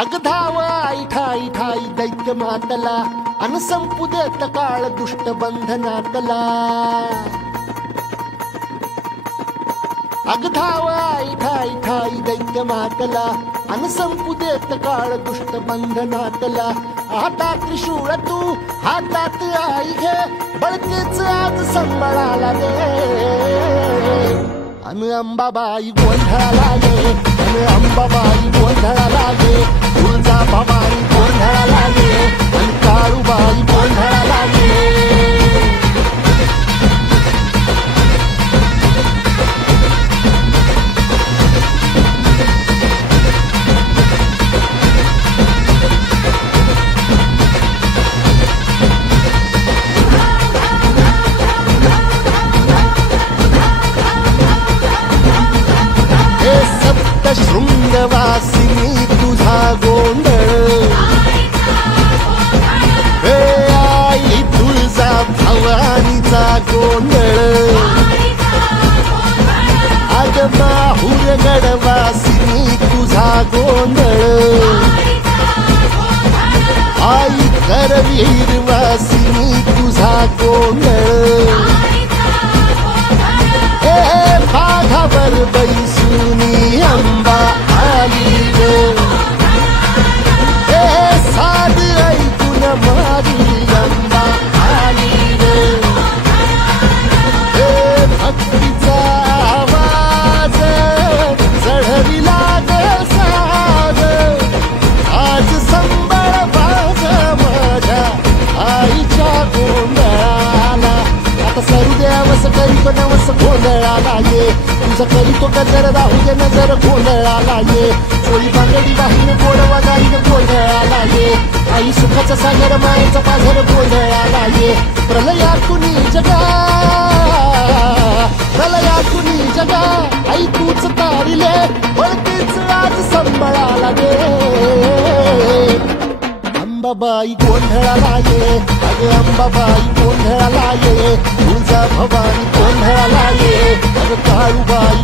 अग धाव आई ठाई ठाई दैत्य मातला अन संपू देत काळ दुष्ट बंधनातला। अग धाव आई ठाई ठाई दैत्य मातला अन संपू देत काळ दुष्ट बंधनातला। आता त्रिशूळ तू हातात आई घे बळतेच आज संबळाला रे। अन अंबाबाई गोंधळाला गे अन अंबाबाई गोंधळाला गे तुळजा भवानी गोंधळाला गे अन काळूबाई गोंधळाला गे। शृंगवासिनी तुझा गोंधळ हे आई तुळजा भवानीचा गोंधळ। अग माहुर गडवासिनी तुझा गोंधळ आई करवीर वासिनी तुझा गोंधळ। हे माघावर बैसुनी अंबा आली ग हे साध ऐकून माझी अंबा आली ग। हे भक्तीचा आवाज चढविला ग साज आज संबळ बाज माझ्या आईच्या गोंधळाला। आता सरू देवस करीतो नवस गोंधळाला ये तुझं करीतो गजर राहू दे नजर गोंधळाला ये। चोळी बांगडी वाहिन गोडवा गाईन गोंधळाला ये आई सुखाचा सागर मायेचा पाझर गोंधळाला ये। प्रलयातुनी जगा प्रलयातुनी जगा आई तूच तारिले पळतीच आज संबळाला गे। अंबाबाई गोंधळाला ये अग अंबाबाई गोंधळाला ये तुळजा भवानी गोंधळाला ये अग काळूबाई